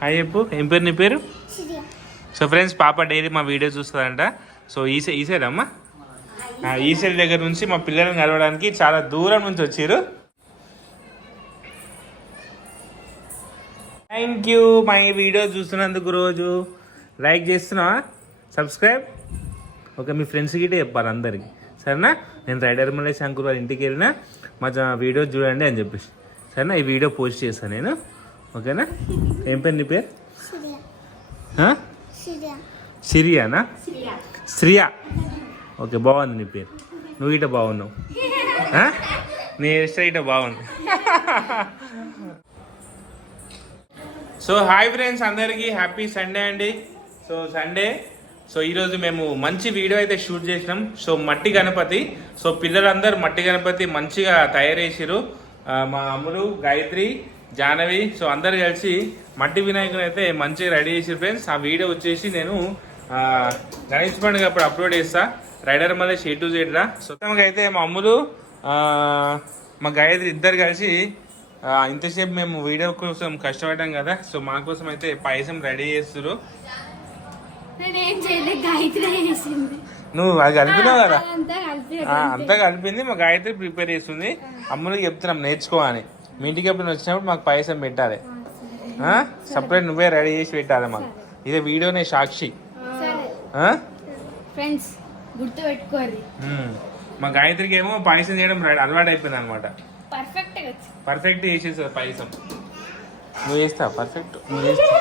Hi చెప్పు. ఏం పేరు నీ పేరు? సో ఫ్రెండ్స్, పాప డైలీ మా వీడియో చూస్తుందంట. సో ఈ సైడ్ అమ్మా, ఈ సైడ్ దగ్గర నుంచి మా పిల్లల్ని కలవడానికి చాలా దూరం నుంచి వచ్చారు. Thank you. మా ఈ వీడియో చూస్తున్నందుకు రోజు లైక్ చేస్తున్నావా? సబ్స్క్రైబ్. ఓకే, మీ ఫ్రెండ్స్ గిట్టే చెప్పాలి అందరికి, సరేనా? నేను రైడర్ మల్లేష్ అంకుల్ వాళ్ళ ఇంటికి వెళ్ళినా మా వీడియో చూడండి అని చెప్పేసి, సరేనా? ఈ వీడియో పోస్ట్ చేస్తాను నేను, ఓకేనా? ఏం పేరు నీ పేరు? సిరియానా? శ్రియా. ఓకే, బాగుంది నీ పేరు. నువ్వు ఇట బాగున్నావు, నీ హెయిర్ స్టైల్ ఇట బాగుంది. సో హాయ్ ఫ్రెండ్స్, అందరికీ హ్యాపీ సండే అండి. సో సండే, సో ఈరోజు మేము మంచి వీడియో అయితే షూట్ చేసినాం. సో మట్టి గణపతి, సో పిల్లలందరూ మట్టి గణపతి మంచిగా తయారు చేసిరు. మా అమ్ములు, గాయత్రి, జాహ్నవి, సో అందరు కలిసి మట్టి వినాయకుని అయితే మంచిగా రెడీ చేసిరు ఫ్రెండ్స్. ఆ వీడియో వచ్చేసి నేను గణేష్ పండుగ అప్పుడు అప్లోడ్ చేస్తా, rider Mallesh A to Z లా. సో అయితే మా అమ్ములు, మా గాయత్రి ఇద్దరు కలిసి ఇంతసేపు మేము వీడియో కోసం కష్టపడ్డాం కదా, సో మా కోసం అయితే పాయసం రెడీ చేస్తున్నారు. నువ్వు అది కలిపినావు కదా, అంతా కలిపింది మా గాయత్రి ప్రిపేర్ చేస్తుంది. అమ్ములకి చెప్తున్నాం నేర్చుకో అని. మీ ఇంటికి ఎప్పుడు వచ్చినప్పుడు మాకు పాయసం పెట్టాలి, సపరేట్ నువ్వే రెడీ చేసి పెట్టాలి మాకు. ఇదే వీడియోనే సాక్షి. మా గాయత్రికి ఏమో పాయసం చేయడం అలవాటు అయిపోయింది అనమాట. పర్ఫెక్ట్ చేసేది పాయసం. నువ్వు చేస్తావు పర్ఫెక్ట్, నువ్వు చేస్తావు.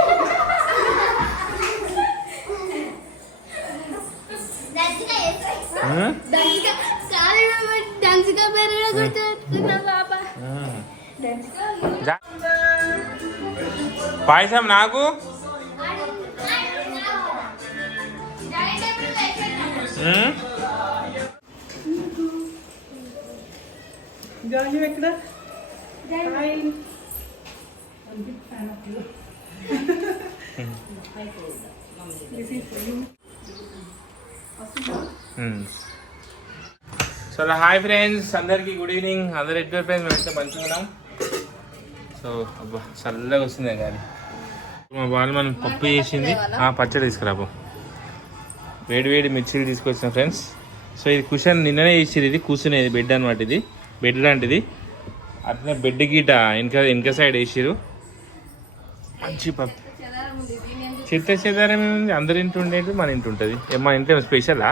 పాయసం నాకు ఎక్కడ సో హాయ్ ఫ్రెండ్స్, అందరికీ గుడ్ ఈవినింగ్. అందరు ఎడ్యుకేట్ ఫ్రెండ్స్, మేము మంచిగా ఉన్నాం. సో అబ్బా చల్లగా వస్తుంది కానీ మా వాళ్ళు మనం పప్పు చేసింది, పచ్చడి తీసుకురాబో. వేడి వేడి మిర్చీలు తీసుకొచ్చిన ఫ్రెండ్స్. సో ఇది కుషన్ నిన్ననే వేసిరు, ఇది కూర్చునేది బెడ్ అనమాట, ఇది బెడ్ లాంటిది. అట్లనే బెడ్ గీట వెనక సైడ్ వేసిరు. మంచి పప్పు. చెదారం ఏముంది, అందరి ఇంటి ఉండేది మన ఇంటి ఉంటుంది. మా ఇంట్లో స్పెషలా?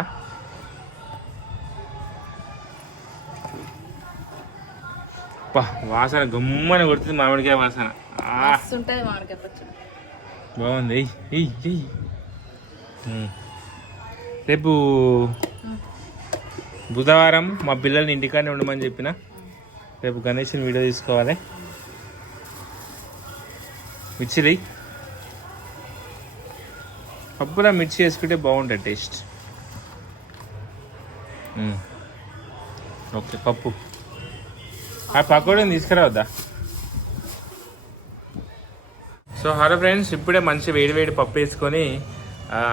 వాసన గమ్మని కొడుతుంది, మామిడికాయ వాసన బాగుంది. రేపు బుధవారం మా పిల్లల్ని ఇంటికానే ఉండమని చెప్పిన. రేపు గణేష్ని వీడియో తీసుకోవాలి. మిర్చిలు పప్పులా మిర్చి వేసుకుంటే బాగుంటుంది టేస్ట్. ఓకే, పప్పు ఆ పకోడీని తీసుకురావద్దా? సో హలో ఫ్రెండ్స్, ఇప్పుడే మంచి వేడి వేడి పప్పు వేసుకొని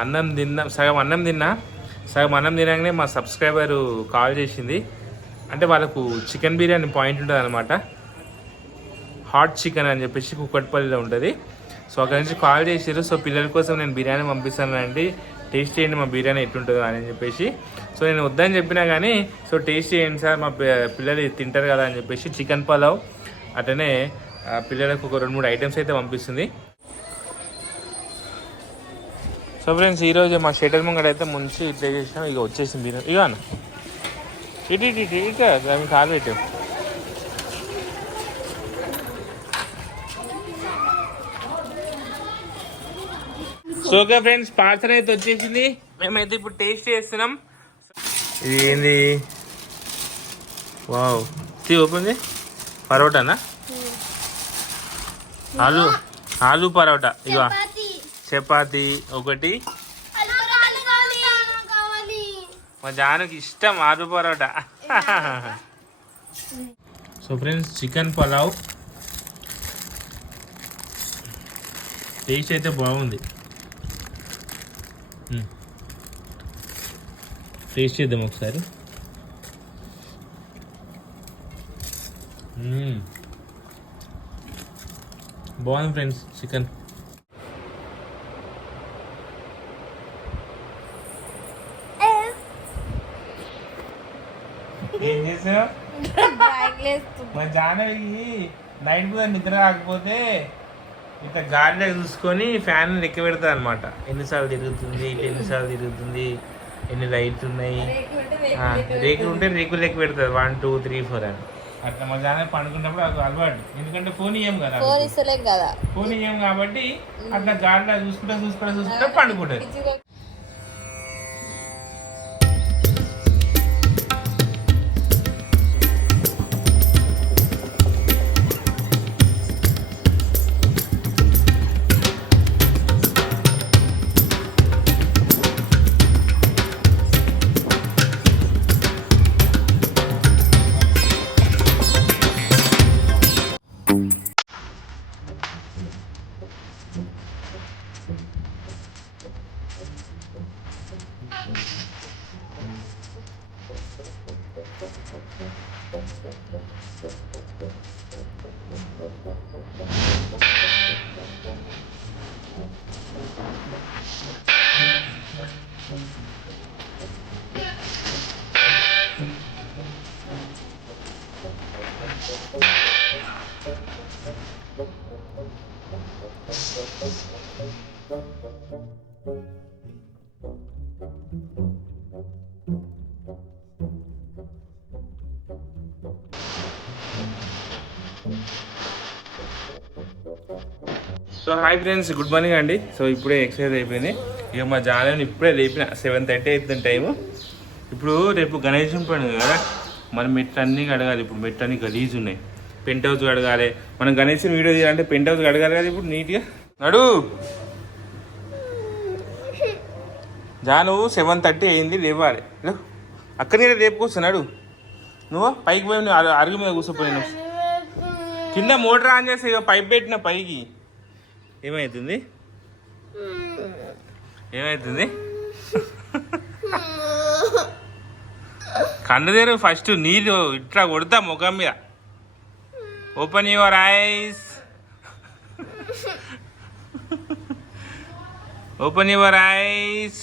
అన్నం తిన్నా. సగం అన్నం తినగానే మా సబ్స్క్రైబరు కాల్ చేసింది. అంటే వాళ్ళకు చికెన్ బిర్యానీ పాయింట్ ఉంటుంది అనమాట, హాట్ చికెన్ అని చెప్పేసి కుక్కట్పల్లిలో ఉంటుంది. సో అక్కడి నుంచి కాల్ చేసారు. సో పిల్లల కోసం నేను బిర్యానీ పంపిస్తానండి, టేస్ట్ చేయండి మా బిర్యానీ ఎట్లుంటుందో అని చెప్పేసి. సో నేను వద్దని చెప్పినా కానీ, సో టేస్ట్ చేయండి సార్, మా పిల్లలు తింటారు కదా అని చెప్పేసి చికెన్ పలావ్ అట్లనే పిల్లలకు ఒక 2-3 ఐటమ్స్ అయితే పంపిస్తుంది. సో ఫ్రెండ్స్, ఈరోజు మా షెటర్ ముంగడ అయితే ముంచి ఇట్లా చేసినాం. ఇక వచ్చేసింది బిర్యానీ. ఇక అన్న ఇక దాన్ని కాలు పెట్టాం. సో ఓకే ఫ్రెండ్స్, పార్సల్ అయితే వచ్చేసింది. మేమైతే ఇప్పుడు టేస్ట్ చేస్తున్నాం. ఇది ఏంది? వావ్, ఓపెన్ చేయి. పరోటానా? ఆలు పరోటా. ఇక చపాతి ఒకటి. మా జానుకి ఇష్టం aloo paratha. So friends, chicken pulao taste అయితే బాగుంది. టేస్ట్ చేద్దాం ఒకసారి. బాగుంది ఫ్రెండ్స్ చికెన్. ఏం చేసావు? మా జానవికి నైట్ కూడా నిద్ర రాకపోతే ఇంత గాలిలో చూసుకొని ఫ్యాన్ లెక్క పెడతా అనమాట. ఎన్నిసార్లు తిరుగుతుంది, ఎన్నిసార్లు తిరుగుతుంది, ఎన్ని లైట్లు ఉన్నాయి. రేకులు ఉంటే రేకులు లెక్క పెడతారు 1 2 3 4 అని. అట్లా మా జానవి పండుకున్నప్పుడు అది అలవాటు. ఎందుకంటే ఫోన్ ఇయ్యం కదా, ఫోన్ ఇయ్యం కాబట్టి అట్లా గాలిలో చూసుకుంటా పండుకుంటుంది. So hi friends, good morning అండి. సో ఇప్పుడే ఎక్సర్సైజ్ అయిపోయింది. ఇక మా జానవిని ఇప్పుడే లేపిన 7:30 అవుతుంది టైము. ఇప్పుడు రేపు గణేశం పండుగ కదా, మనం మెట్లు అన్నీ కడగాలి. ఇప్పుడు మెట్లు అన్నీ గలీజ్ ఉన్నాయి. పెంట్ హౌస్ కడగాలి. మనం గణేశం వీడియో తీయాలంటే పెంట్ హౌస్ కడగాలి కదా. ఇప్పుడు నీట్గా నడు జాను. 7:30 అయింది, లేవాలి. అక్కడి రేపుకొస్తున్నాడు. నువ్వు పైకి పోయి అరుగు మీద కూర్చోపోయినా. కింద మోటార్ ఆన్ చేసి ఇక పైప్ పెట్టిన పైకి. ఏమవుతుంది కన్ను తెరు ఫస్ట్. నీళ్ళు ఇట్లా కొడతా ముఖం మీద. Open your eyes, open your eyes.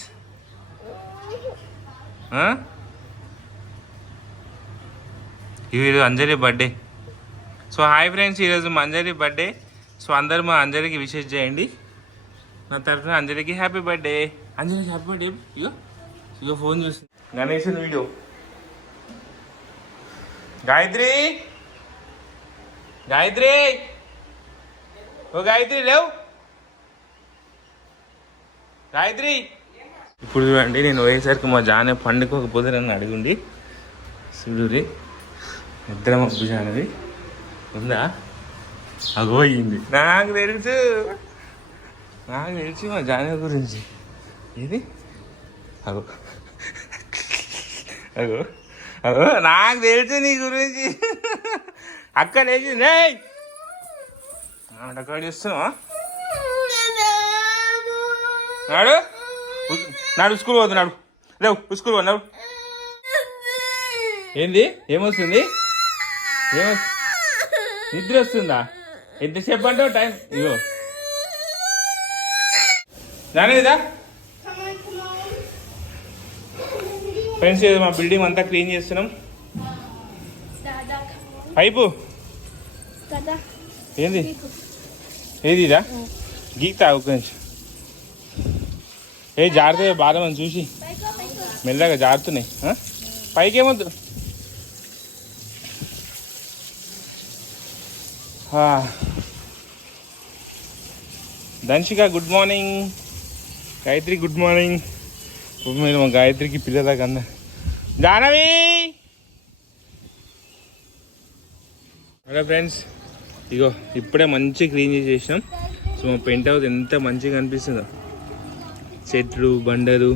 ఈరోజు అంజలి బర్త్డే. సో హాయ్ ఫ్రెండ్స్, ఈరోజు మా అంజలి బర్త్డే. సో అందరూ మా అంజలికి విషెస్ చేయండి. నా తరఫున అంజలికి హ్యాపీ బర్త్డే. అంజలికి హ్యాపీ బర్త్డే. ఇగో ఫోన్ చూసి గణేశన్ వీడియో. గాయత్రి, ఓ గాయత్రి లేవు. గాయత్రి ఇప్పుడు చూడండి, నేను పోయేసరికి మా జానే పండుకోకపోతే నన్ను అడిగింది. చూడురి, నిద్ర మబ్బు జానది ఉందా? అగోయింది. నాకు తెలుసు మా జానవి గురించి. ఇది అగో అగో అగో నాకు తెలుసు నీ గురించి. అక్క లేచి అక్కడ చేస్తున్నావా? నాడు నాడు స్కూల్ పోదు. నాడు లేవు, స్కూల్ పో. నాడు ఏంది? ఏమొస్తుంది? నిద్ర వస్తుందా? ఎంతసేపు అంటావు టైం? ఇగో దానిదా ఫ్రెండ్స్, మా బిల్డింగ్ అంతా క్లీన్ చేస్తున్నాం. పైపు ఏంది? ఏది ఇదా? గీతా ఒక నిమిషం. జారుతాయి బాగా మనం చూసి మెల్లగా జారుతున్నాయి. పైకేమొద్దు. Damshika good morning. Gayatri good morning. మీరు మా గాయత్రికి పిల్లదాకా అందా. జానవి హలో ఫ్రెండ్స్, ఇగో ఇప్పుడే మంచి క్లీన్ చేసేసాం. సో మా పెంట్ హౌస్ ఎంత మంచిగా అనిపిస్తుందో. చెట్లు, బండలు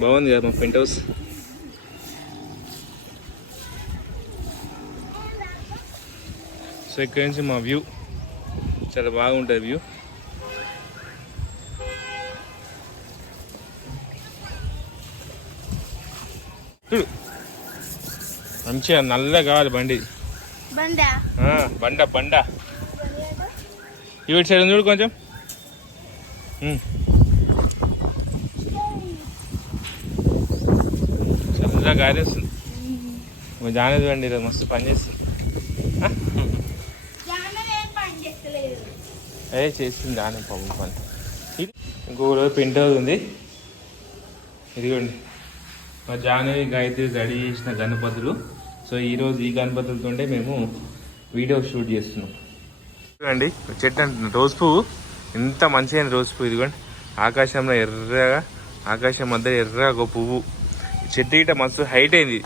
బాగుంది కదా మా పెంట్ హౌస్. సో ఇక్కడి నుంచి మా వ్యూ చాలా బాగుంటుంది. వ్యూ మంచిగా నల్లగా కావాలి బండి. బండ ఇవి సైడ్ చూడు కొంచెం. చల్లగా గారేస్తుంది. జానే చూడండి ఈరోజు మస్తు పని చేస్తుంది. అదే చేస్తుంది జానే పాపం పని. ఇంకో రోజు పెయింట్ అవుతుంది. ఇదిగోండి మా జానవి గాయత్రి రెడీ చేసిన గణపతులు. సో ఈరోజు ఈ గణపతులతోనే మేము వీడియో షూట్ చేస్తున్నాం. చూడండి చెట్టు అంటున్నాం, రోజు పువ్వు ఎంత మంచిగా రోజు పువ్వు. ఇదిగోండి ఆకాశంలో ఎర్రగా, ఆకాశం మధ్య ఎర్రగా ఒక పువ్వు. చెట్టు గిట్ట మస్తు హైట్ అయింది.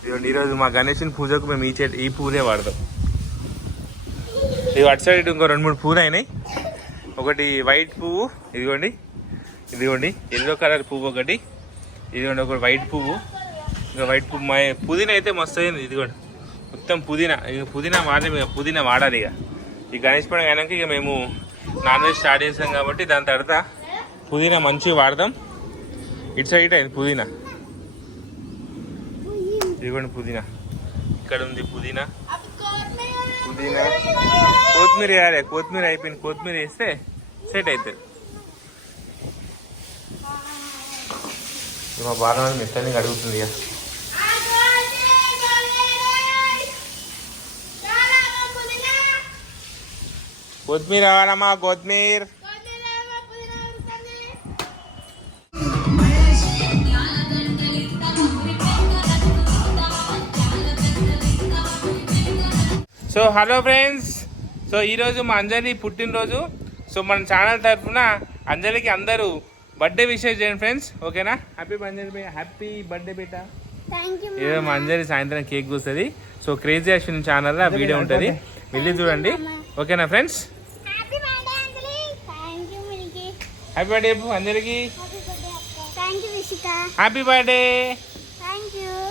ఇదిగోండి ఈరోజు మా గణేశుని పూజకు మేము ఈ పువ్వునే వాడతాం. ఇది అటు సైడ్ ఇంకో 2-3 పువ్వులు అయినాయి. ఒకటి వైట్ పువ్వు, ఇదిగోండి ఇదిగోండి ఎల్లో కలర్ పువ్వు ఒకటి, ఇదిగోండి ఒకటి వైట్ పువ్వు, ఇంకా వైట్ పువ్వు. మా పుదీనా అయితే మస్తు అయింది. ఇదిగోండి మొత్తం పుదీనా. ఇక పుదీనా వాడాలి. ఇక ఈ గణేష్ పండుగ అయినాక ఇక మేము నాన్ వెజ్ స్టార్ట్ చేసాం కాబట్టి దాని తర్వాత పుదీనా మంచిగా వాడదాం. ఇటు సైడ్ అయింది పుదీనా. ఇదిగోండి పుదీనా, ఇక్కడ ఉంది పుదీనా. కొత్తిమీర వేయాలి. కొత్తిమీర అయిపోయింది. కొత్తిమీర వేస్తే సెట్ అవుతుంది. మా బాగా మెత్తని అడుగుతుంది. ఇక కొత్తిమీర కావాలమ్మా, కొత్తిమీర. సో హలో ఫ్రెండ్స్, సో ఈరోజు మా అంజలి పుట్టినరోజు. సో మన ఛానల్ తరఫున అంజలికి అందరూ బర్త్డే విషెస్ చేయండి ఫ్రెండ్స్, ఓకేనా? హ్యాపీ అంజలి, హ్యాపీ బర్త్డే బేటా. ఈరోజు మా అంజలి సాయంత్రం కేక్ కూస్తుంది. సో క్రేజీ అశ్విన్ ఛానల్లో వీడియో ఉంటుంది, వెళ్ళి చూడండి, ఓకేనా ఫ్రెండ్స్? హ్యాపీ బర్త్డే అంజలికి. హ్యాపీ బర్త్డే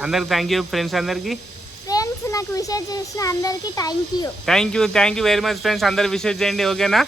అందరికి. థ్యాంక్ యూ ఫ్రెండ్స్ అందరికి. నాకు విషయం చేసిన అందరికి thank you very much friends. అందరు విషెస్ చేయండి, ఓకేనా?